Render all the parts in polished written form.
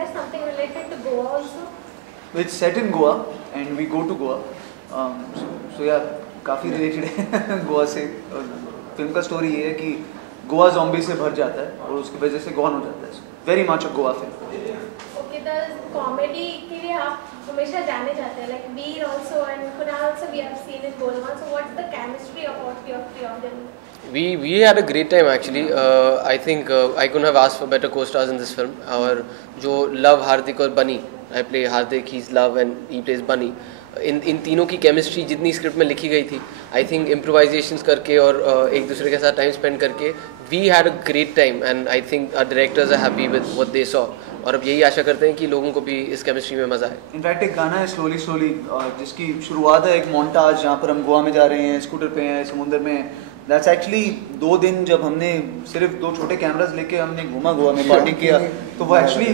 Something related to Goa also? It's set in Goa and we go to Goa. So yeah, काफ़ी related है गोवा से। Film का story ये है कि गोवा ज़ॉम्बी से भर जाता है और उसकी वजह से गॉन हो जाता है। Very much a Goa film. Okay, the comedy के लिए आप हमेशा जाने जाते हैं, like Veer also and Kunal also we have seen in Golmaal. So what's the chemistry about your three of them? We had a great time actually. I think I couldn't have asked for better co-stars in this film. और जो love हार्दिक और बनी, I play Hardik, he's love and he plays बनी. इन तीनों की chemistry जितनी script में लिखी गई थी, आई थिंक इम्प्रोवाइजेशंस करके और एक दूसरे के साथ टाइम स्पेंड करके we had a great time and I think our directors are happy with what they saw. और अब यही आशा करते हैं कि लोगों को भी इस केमिस्ट्री में मजा आए। इनफैक्ट एक गाना है स्लोली स्लोली जिसकी शुरुआत है एक मोन्टाज जहाँ पर हम गोवा में जा रहे हैं, स्कूटर पे हैं, समुंदर में। दैट्स एक्चुअली 2 दिन जब हमने सिर्फ 2 छोटे कैमरास लेके हमने घूमा गोवा में, पार्टी किया, तो वो एक्चुअली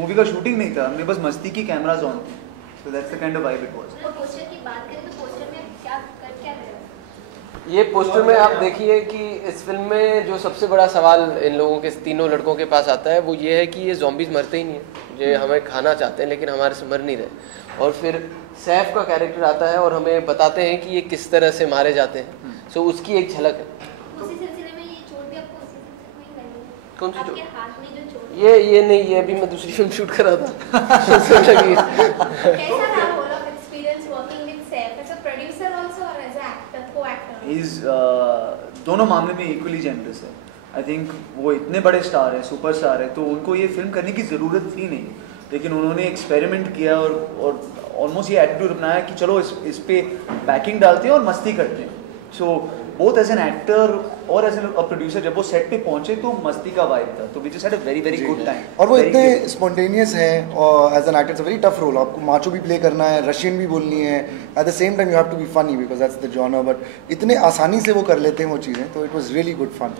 मूवी का शूटिंग नहीं था, हमने बस मस्ती की कैमरास ऑन थे। So that's the kind of vibe it was. तो पोस्टर की बात करें तो पोस्टर में क्या रहे हो? ये पोस्टर में आप देखिए कि इस फिल्म में जो सबसे बड़ा सवाल इन लोगों के, तीनों लड़कों के पास आता है वो ये है कि ये ज़ॉम्बीज़ मरते ही नहीं है, जो हमें खाना चाहते हैं लेकिन हमारे से मर नहीं रहे। और फिर सैफ का कैरेक्टर आता है और हमें बताते हैं कि ये किस तरह से मारे जाते हैं। सो उसकी एक झलक है। उसी सिलसिले में ये चोट भी आपको उसी सिलसिले में ही लगी है? कौन सी चोट? आपके हाथ में जो चोट? ये नहीं, ये अभी मैं दूसरी फिल्म शूट कर रहा था। कैसा रहा whole of experience working with Saif as a producer also और as a actor, co-actor? Is दोनों मामले में इक्वली जेनरस है। आई थिंक वो इतने बड़े स्टार है, सुपरस्टार है, तो उनको ये फिल्म करने की ज़रूरत थी नहीं, लेकिन उन्होंने एक्सपेरिमेंट किया और ऑलमोस्ट ये एटीट्यूड अपनाया कि चलो इस पे बैकिंग डालते हैं और मस्ती करते हैं। So both as an actor और एज एन प्रोड्यूसर जब वो सेट पे पहुंचे तो मस्ती का वाइब था, तो we just had a very very good time. और वो इतने स्पॉन्टेनियस हैं और as an actor it's a very tough role. आपको माचो भी प्ले करना है, रशियन भी बोलनी है, at the same time you have to be funny because that's the genre, but इतने आसानी से वो कर लेते हैं वो चीज़ें, तो it was really good fun.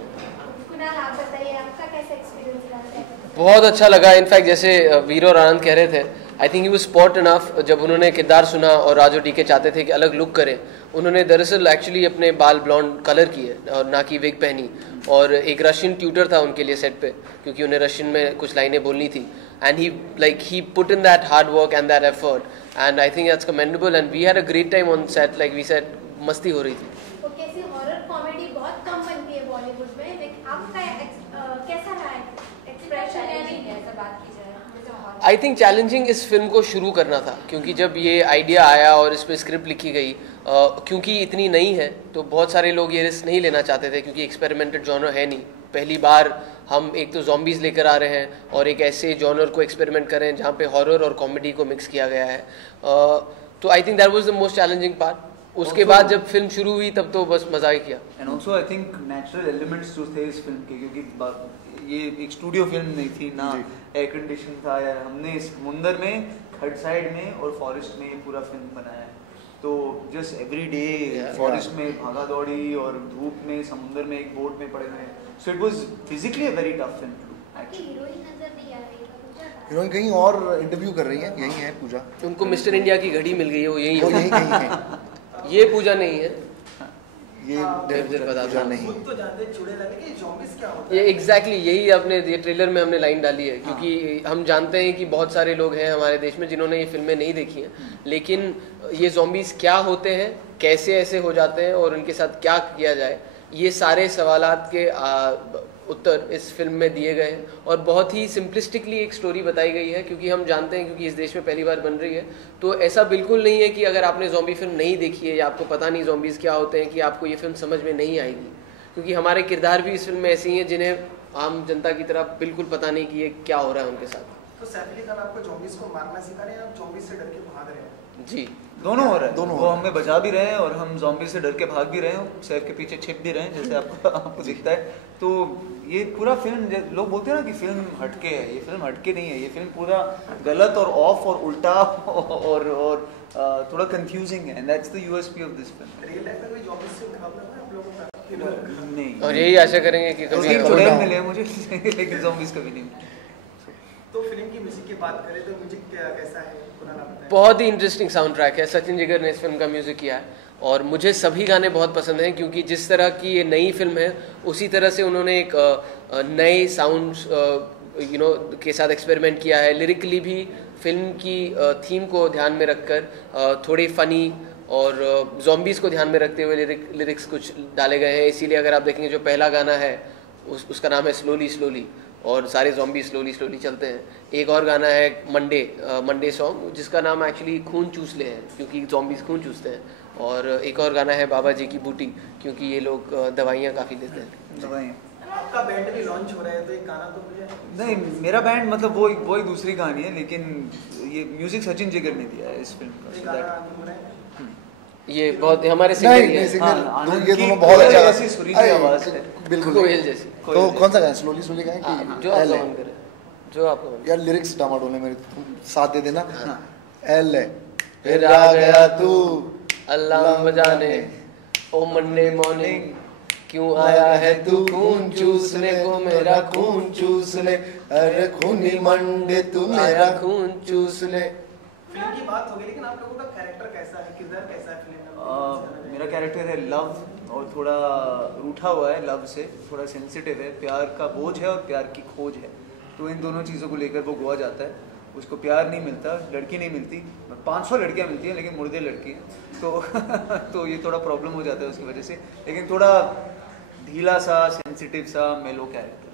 Kunal आप बताइए आपका कैसा एक्सपीरियंस रहा है? बहुत अच्छा लगा। इनफैक्ट जैसे वीर और आनंद कह रहे थे, I think he was spot enough. जब उन्होंने किरदार सुना और राजू टीके चाहते थे कि अलग लुक करें, उन्होंने दरअसल एक्चुअली अपने बाल ब्लॉन्ड कलर किए और ना कि विग पहनी, और एक रशियन ट्यूटर था उनके लिए सेट पे क्योंकि उन्हें रशियन में कुछ लाइनें बोलनी थी, and he put in that hard work and that effort and I think that's commendable and we had a great time on set. Like we said, मस्ती हो रही थी। तो कैसी हॉरर कॉमेडी बहुत कम बनती है बॉलीवुड में, लेकिन आपका कैसा रहा है एक्सप्रेशन? यानी ऐसा बात की जाए, आई थिंक चैलेंजिंग इस फिल्म को शुरू करना था, क्योंकि जब ये आइडिया आया और इस पर स्क्रिप्ट लिखी गई, क्योंकि इतनी नई है तो बहुत सारे लोग ये रिस्क नहीं लेना चाहते थे, क्योंकि एक्सपेरिमेंटेड जॉनर है नहीं। पहली बार हम एक तो ज़ॉम्बीज़ लेकर आ रहे हैं और एक ऐसे जॉनर को एक्सपेरिमेंट कर रहे हैं जहाँ पे हॉरर और कॉमेडी को मिक्स किया गया है। तो I think that was the most challenging part. उसके बाद जब फिल्म शुरू हुई तब तो बस मज़ा ही किया। And also I think natural elements जो थे इस फिल्म के, क्योंकि ये एक स्टूडियो फिल्म नहीं थी ना, एयर कंडीशन था यार, हमने समुंदर में, खड साइड में और फॉरेस्ट में पूरा फिल्म बनाया है। तो जस्ट एवरी डे फॉरेस्ट में भागा दौड़ी और धूप में, समुंदर में एक बोट में पड़े हुए, so it was physically a very tough film to do actually. Heroine नजर नहीं आ रही है? हीरोइन कहीं और इंटरव्यू कर रही है, यही है पूजा। उनको मिस्टर इंडिया की घड़ी मिल गई है, वो यही वो है। यही कहीं है। ये पूजा नहीं है, ये पूजा नहीं। तो जानते चूड़े लगे कि ज़ॉम्बीज़ क्या होता है? ये एग्जैक्टली यही आपने ये ट्रेलर में हमने लाइन डाली है, क्योंकि हम जानते हैं कि बहुत सारे लोग हैं हमारे देश में जिन्होंने ये फिल्में नहीं देखी हैं, लेकिन ये ज़ॉम्बीज़ क्या होते हैं, कैसे ऐसे हो जाते हैं और उनके साथ क्या किया जाए, ये सारे सवालात के उत्तर इस फिल्म में दिए गए हैं। और बहुत ही सिंपलिस्टिकली एक स्टोरी बताई गई है, क्योंकि हम जानते हैं, क्योंकि इस देश में पहली बार बन रही है, तो ऐसा बिल्कुल नहीं है कि अगर आपने ज़ॉम्बी फिल्म नहीं देखी है या आपको पता नहीं ज़ॉम्बीज़ क्या होते हैं कि आपको ये फिल्म समझ में नहीं आएगी, क्योंकि हमारे किरदार भी इस फिल्म में ऐसे ही हैं जिन्हें आम जनता की तरह बिल्कुल पता नहीं कि ये क्या हो रहा है उनके साथ। तो सैफ अली खान आपको ज़ॉम्बीज़ को मारना सिखा रहे हैं, आप ज़ॉम्बीज़ से डर के भाग रहे हैं? जी, दोनों हो रहा है, दोनों वो हमें बचा भी रहे हैं और हम ज़ॉम्बी से डर के भाग भी रहे हैं, सैफ के पीछे छिप भी रहे हैं, जैसे आपको दिखता है। तो ये पूरा फिल्म, लोग बोलते हैं ना कि फिल्म हटके है, ये फिल्म हटके नहीं है, ये फिल्म पूरा गलत और ऑफ और उल्टा और थोड़ा कंफ्यूजिंग है, and that's the USP of this film. Real life में कोई ज़ॉम्बीज़ से मुकाबला हुआ है आप लोगों का? नहीं, और यही आशा करेंगे कि कभी चुड़ैल मिले मुझे लेकिन ज़ॉम्बीज़ कभी नहीं मिले। तो फिल्म की म्यूजिक की बात करें तो म्यूजिक कैसा है, कुणाल आप बताएं? बहुत ही इंटरेस्टिंग साउंड ट्रैक है। सचिन जिगर ने इस फिल्म का म्यूज़िक किया है और मुझे सभी गाने बहुत पसंद हैं, क्योंकि जिस तरह की ये नई फिल्म है उसी तरह से उन्होंने एक नए साउंड के साथ एक्सपेरिमेंट किया है। लिरिकली भी फिल्म की थीम को ध्यान में रखकर थोड़ी फ़नी और ज़ॉम्बीज़ को ध्यान में रखते हुए लिरिक्स कुछ डाले गए हैं। इसीलिए अगर आप देखेंगे जो पहला गाना है उसका नाम है स्लोली स्लोली, और सारे ज़ॉम्बी स्लोली स्लोली चलते हैं। एक और गाना है मंडे सॉन्ग, जिसका नाम एक्चुअली खून चूस ले है, क्योंकि ज़ॉम्बीज़ खून चूसते हैं। और एक और गाना है बाबा जी की बूटी, क्योंकि ये लोग दवाइयाँ काफ़ी लेते हैं। दवाइयाँ। आपका बैंड भी लॉन्च हो रहा है, तो एक गाना तो मुझे नहीं, मेरा बैंड मतलब वो ही दूसरी कहानी है, लेकिन ये म्यूजिक सचिन जिगर ने दिया है इस फिल्म एक का। गाना हो रहा है। ये बहुत हमारे सिंगर ही है। आनंद ये की दोनों बहुत अच्छा ऐसी सुरीली आवाज़ है। बिल्कुल कोयल जैसी। तो कौन सा गाना स्लोली स्लोली गाएं कि जो आपका मन करे, जो आपका मन करे। यार लिरिक्स डामाडोल है मेरे, तुम साथ दे देना। हाँ। एल है फिर आ गया तू अल्लाह बजाने, ओ मंडे मॉर्निंग क्यों आया है तू खून चूसने को मेरा खून चूसने, अरे खूनी मंडे तू मेरा खून चूसने। फिल्म की बात होगी, लेकिन आप लोगों का कैरेक्टर कैसा है, किरदार कैसा है फिल्म में? मेरा कैरेक्टर है लव, और थोड़ा रूठा हुआ है लव से, थोड़ा सेंसिटिव है, प्यार का बोझ है और प्यार की खोज है। तो इन दोनों चीज़ों को लेकर वो गोवा जाता है, उसको प्यार नहीं मिलता, लड़की नहीं मिलती, 500 लड़कियां मिलती हैं लेकिन मुर्दे लड़की हैं, तो ये थोड़ा प्रॉब्लम हो जाता है उसकी वजह से। लेकिन थोड़ा ढीला सा, सेंसिटिव सा, मेलो कैरेक्टर।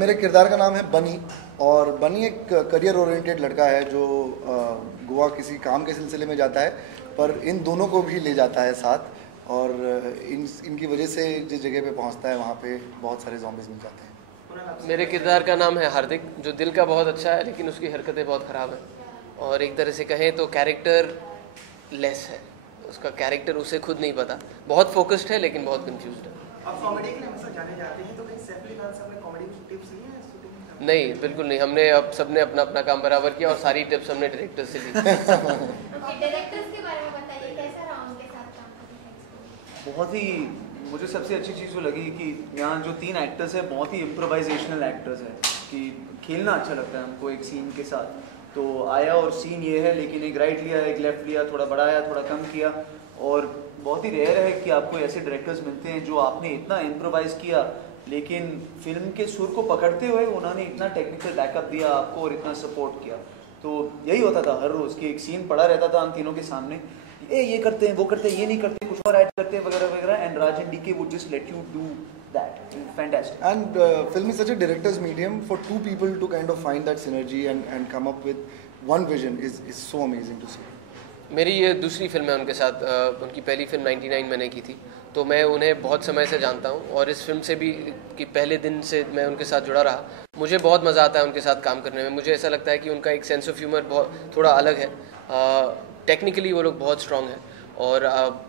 मेरे किरदार का नाम है बनी, और बनी एक करियर ओरिएंटेड लड़का है जो गोवा किसी काम के सिलसिले में जाता है, पर इन दोनों को भी ले जाता है साथ, और इनकी वजह से जिस जगह पे पहुंचता है वहाँ पे बहुत सारे ज़ॉम्बीज़ मिल जाते हैं। मेरे किरदार का नाम है हार्दिक, जो दिल का बहुत अच्छा है लेकिन उसकी हरकतें बहुत ख़राब हैं, और एक तरह से कहें तो कैरेक्टर लेस है, उसका कैरेक्टर उसे खुद नहीं पता, बहुत फोकस्ड है लेकिन बहुत कंफ्यूज्ड है। आप कॉमेडी के लिए हमेशा जाने जाते हैं, तो कहीं सैफ अली खान से हमने कॉमेडी की टिप्स ली है शूटिंग में? नहीं, बिल्कुल नहीं। हमने अब सबने अपना अपना काम बराबर किया और सारी टिप्स हमने डायरेक्टर से ली। ओके, डायरेक्टर्स के बारे में बताइए, कैसा रहा उनके साथ काम करना? बहुत ही, मुझे सबसे अच्छी चीज़ वो लगी कि यहाँ जो 3 एक्टर्स हैं बहुत ही इम्प्रोवाइजेशनल एक्टर्स हैं, कि खेलना अच्छा लगता है हमको एक सीन के साथ। तो आया और सीन ये है, लेकिन एक राइट लिया, एक लेफ्ट लिया, थोड़ा बढ़ाया, थोड़ा कम किया, और बहुत ही रेयर है कि आपको ऐसे डायरेक्टर्स मिलते हैं जो आपने इतना इम्प्रोवाइज़ किया, लेकिन फिल्म के सुर को पकड़ते हुए उन्होंने इतना टेक्निकल बैकअप दिया आपको और इतना सपोर्ट किया। तो यही होता था हर रोज़ कि एक सीन पड़ा रहता था हम तीनों के सामने, ये करते हैं, वो करते हैं, ये नहीं करते, कुछ और ऐड करते हैं वगैरह वगैरह, and Raj and DK would just let you do that. Fantastic. And film is such a director's medium, for two people to kind of find that synergy and come up with one vision is so amazing to see. मेरी ये दूसरी film है उनके साथ। उनकी पहली film 99 मैंने की थी, तो मैं उन्हें बहुत समय से जानता हूँ, और इस फिल्म से भी कि पहले दिन से मैं उनके साथ जुड़ा रहा। मुझे बहुत मज़ा आता है उनके साथ काम करने में। मुझे ऐसा लगता है कि उनका एक सेंस ऑफ ह्यूमर बहुत थोड़ा अलग है। टेक्निकली वो लोग बहुत स्ट्रॉन्ग हैं, और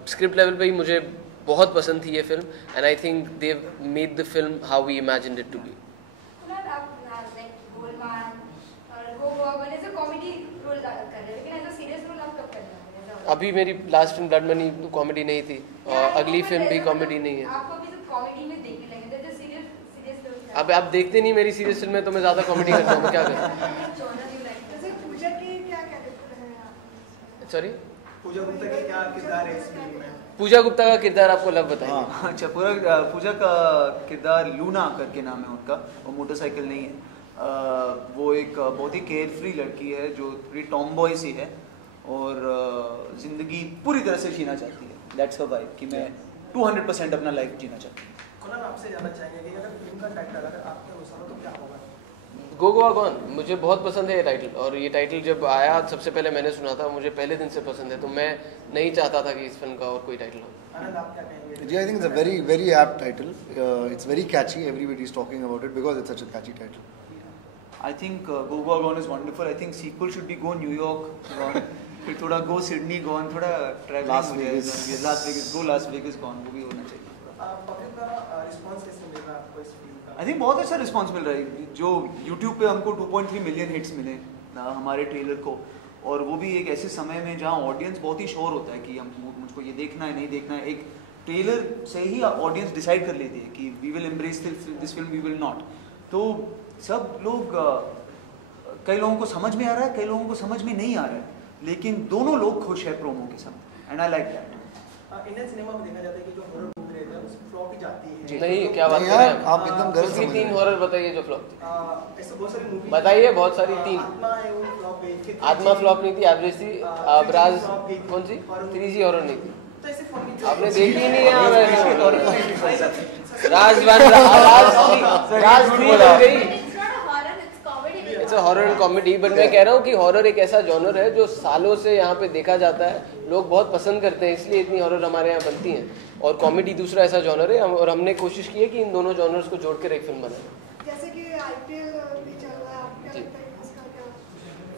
स्क्रिप्ट लेवल पे ही मुझे बहुत पसंद थी ये film, and I think they made the film how we imagined it to be. अभी मेरी last film Blood Money comedy नहीं थी, अगली फिल्म भी कॉमेडी नहीं है। अब आप देखते नहीं मेरी सीरियस फिल्म में, तो मैं ज़्यादा कॉमेडी करता हूँ, मैं क्या करूँ। सॉरी, पूजा गुप्ता का क्या किरदार है इस फिल्म में? पूजा गुप्ता का किरदार आपको लव बताइए। हाँ, अच्छा, पूजा का किरदार लूना करके नाम है उनका, वो मोटरसाइकिल नहीं है। वो एक बहुत ही केयरफ्री लड़की है जो थोड़ी टॉम बॉय सी है, और ज़िंदगी पूरी तरह से जीना चाहती है। दैट्स हर वाइब कि मैं 200% अपना लाइफ जीना चाहती हूँ। कुणाल, आपसे जानना चाहेंगे कि अगर फिल्म का टाइटल अगर आपके अनुसार हो तो क्या होगा? गो गोवा गॉन मुझे बहुत पसंद है ये टाइटल, और ये टाइटल जब आया सबसे पहले मैंने सुना था, मुझे पहले दिन से पसंद है, तो मैं नहीं चाहता था कि इस फिल्म का और कोई टाइटल हो। आनंद, आप क्या कहेंगे? Yeah, I think it's a very, very apt title. It's very catchy. Everybody is talking about it because it's such a catchy title. I think Go Goa Gone is wonderful. I think sequel should be Go New York Gone. फिर थोड़ा Go Sydney Gone, थोड़ा Las travelling Vegas. Las Vegas, Go Las Vegas Gone, वो भी होना चाहिए। Public का response कैसे मिल रहा है आपको इस फिल्म का? आई थिंक बहुत अच्छा रिस्पांस मिल रहा है। जो यूट्यूब पे हमको 2.3 मिलियन हिट्स मिले हमारे ट्रेलर को, और वो भी एक ऐसे समय में जहाँ ऑडियंस बहुत ही श्योर होता है कि हम मुझको ये देखना है नहीं देखना है। एक ट्रेलर से ही ऑडियंस डिसाइड कर लेती है कि we will embrace this film, we will not. तो सब लोग, कई लोगों को समझ में आ रहा है, कई लोगों को समझ में नहीं आ रहा है, लेकिन दोनों लोग खुश है प्रोमो के साथ, and I like that. Indian cinema में देखा जाता है कि जो हॉरर मूवी रहता है फ्लॉप ही जाती है। नहीं, क्या बात नहीं कर रहे यार, हैं आप एकदम गलत उसकी समझ 3 रहे हैं। हॉरर बताइए जो फ्लॉप थी। ऐसे बहुत सारी मूवी बताइए, बहुत सारी 3। आत्मा है वो फ्लॉप है, फिर आत्मा फ्लॉप नहीं थी, एवरेज थी। अबराज flop गई थी। कौन सी? Horror 3G हॉरर नहीं थी। तो ऐसे फोन आपने देखी ही नहीं है आप ऐसे। राज 1 But राज 3 बन गई। it's not a horror, it's comedy. It's a horror and comedy, but मैं कह रहा हूँ कि हॉरर एक ऐसा जॉनर है जो सालों से यहाँ पे देखा जाता है, लोग बहुत पसंद करते हैं, इसलिए इतनी हॉरर हमारे यहाँ बनती हैं। और कॉमेडी दूसरा ऐसा जॉनर है, और हमने कोशिश की है कि इन दोनों जॉनर्स को जोड़कर एक फिल्म बनाएं। जैसे कि आईपीएल भी चल रहा है, आपको क्या लगता है इसका क्या?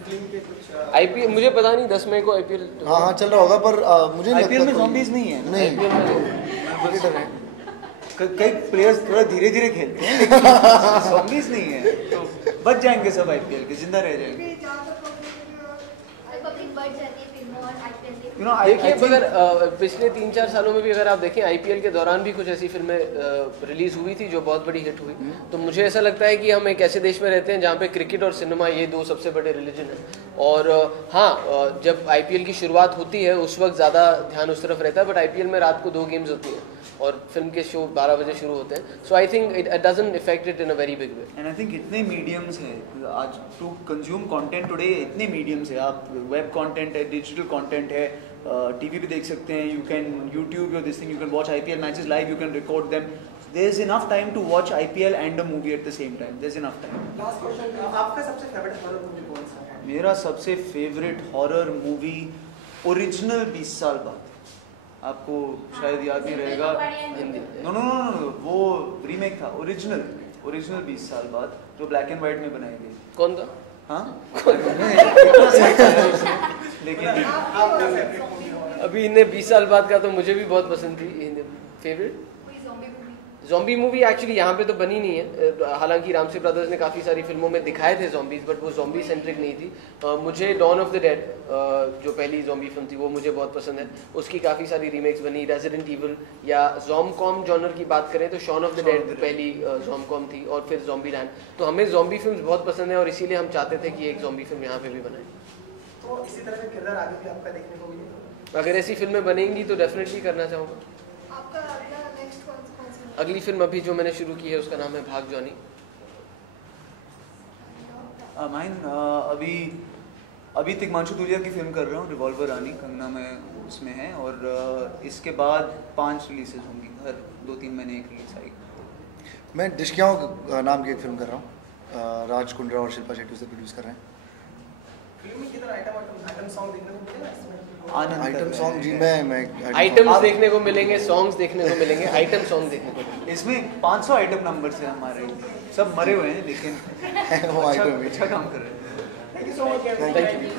फिल्म के कुछ आईपीएल मुझे पता नहीं, 10 मई को आईपीएल। हाँ हाँ चल रहा होगा, पर मुझे नहीं आईपीएल लगता में कोई- zombies नहीं है। नहीं आईपीएल में क्रिकेटर है। कई प्लेयर्स थोड़ा धीरे धीरे खेलते हैं, लेकिन zombies नहीं है, तो बच जाएंगे सब आईपीएल के, जिंदा रह जाएंगे। क्योंकि जहाँ तक पब्लिक बढ़ जाती है फिल्मों और आईपीएल के। You know, देखिए, I think- अगर पिछले 3-4 सालों में भी अगर आप देखें, आईपीएल के दौरान भी कुछ ऐसी फिल्में रिलीज हुई थी जो बहुत बड़ी हिट हुई। तो मुझे ऐसा लगता है कि हम एक ऐसे देश में रहते हैं जहाँ पे क्रिकेट और सिनेमा ये 2 सबसे बड़े रिलीजन हैं। और हाँ, जब आईपीएल की शुरुआत होती है उस वक्त ज़्यादा ध्यान उस तरफ रहता है, बट आईपीएल में रात को 2 गेम्स होती हैं और फिल्म के शो 12 बजे शुरू होते हैं। So I think it doesn't affect it in a very big way. And I think इतने मीडियम्स हैं आज टू कंज्यूम कंटेंट टुडे, इतने मीडियम्स है। आप वेब कंटेंट है, डिजिटल कंटेंट है, टीवी पे देख सकते हैं, you can YouTube your this thing, you can watch IPL matches live, you can record them. There is enough time to watch IPL and a movie at the same time, there is enough time. Last question, आपका सबसे favourite horror movie कौन सा है? मेरा सबसे favourite horror movie original 20 साल बाद, आपको शायद याद नहीं रहेगा। Hindi no no no no, वो रीमेक था। ओरिजिनल 20 साल बाद जो ब्लैक एंड व्हाइट में बनाई गई। कौन था? हाँ इतना सच है उसमें, लेकिन आपका फेवरेट मूवी हॉरर? अभी इन्हें 20 साल बाद का तो मुझे भी बहुत पसंद थी। फेवरेट कोई zombie movie? Zombie movie actually यहाँ पे तो बनी नहीं है। हालांकि रामसे ब्रदर्स ने काफ़ी सारी फिल्मों में दिखाए थे ज़ॉम्बीज़, बट वो ज़ॉम्बी सेंट्रिक नहीं थी। मुझे डॉन ऑफ द डेड जो पहली ज़ॉम्बी फिल्म थी वो मुझे बहुत पसंद है। उसकी काफ़ी सारी रीमेक्स बनी, रेजिडेंट इविल, या ज़ॉम्ब-कॉम जॉनर की बात करें तो शॉन ऑफ द डेड पहली ज़ॉम्ब-कॉम थी, और फिर ज़ॉम्बी लैंड। तो हमें ज़ॉम्बी फिल्म बहुत पसंद है और इसीलिए हम चाहते थे कि एक ज़ॉम्बी फिल्म यहाँ पे भी बनाएं। तो इसी तरह का किरदार आगे भी आपका देखने को मिलेगा? अगर ऐसी फिल्में बनेंगी तो डेफिनेटली करना चाहूँगा। आपका अगला नेक्स्ट कौन सा अगली फिल्म अभी जो मैंने शुरू की है उसका नाम है भाग जॉनी। माइन अभी तिग्मांशु धूलिया की फिल्म कर रहा हूँ, रिवॉल्वर रानी, कंगना में उसमें है। और इसके बाद 5 रिलीजेस होंगी, हर 2-3 महीने एक रिलीज आएगी। मैं डिशकियाओं नाम की एक फिल्म कर रहा हूँ, राज कुंद्रा और शिल्पा शेट्टी उसे प्रोड्यूस कर रहे हैं। फिल्म में किधर आइटम सॉन्ग देखने को मिलेगा इसमें? आनंद कर आइटम रहे सॉन्ग हैं। जी मैं आइटम्स देखने को मिलेंगे, सॉन्ग्स देखने को मिलेंगे, आइटम सॉन्ग देखने को मिलेंगे। इसमें 500 आइटम नंबर्स हैं हमारे, सब मरे हुए हैं लेकिन वो अच्छा आइटम अच्छा काम कर रहे हैं। Thank you so much. Thank you.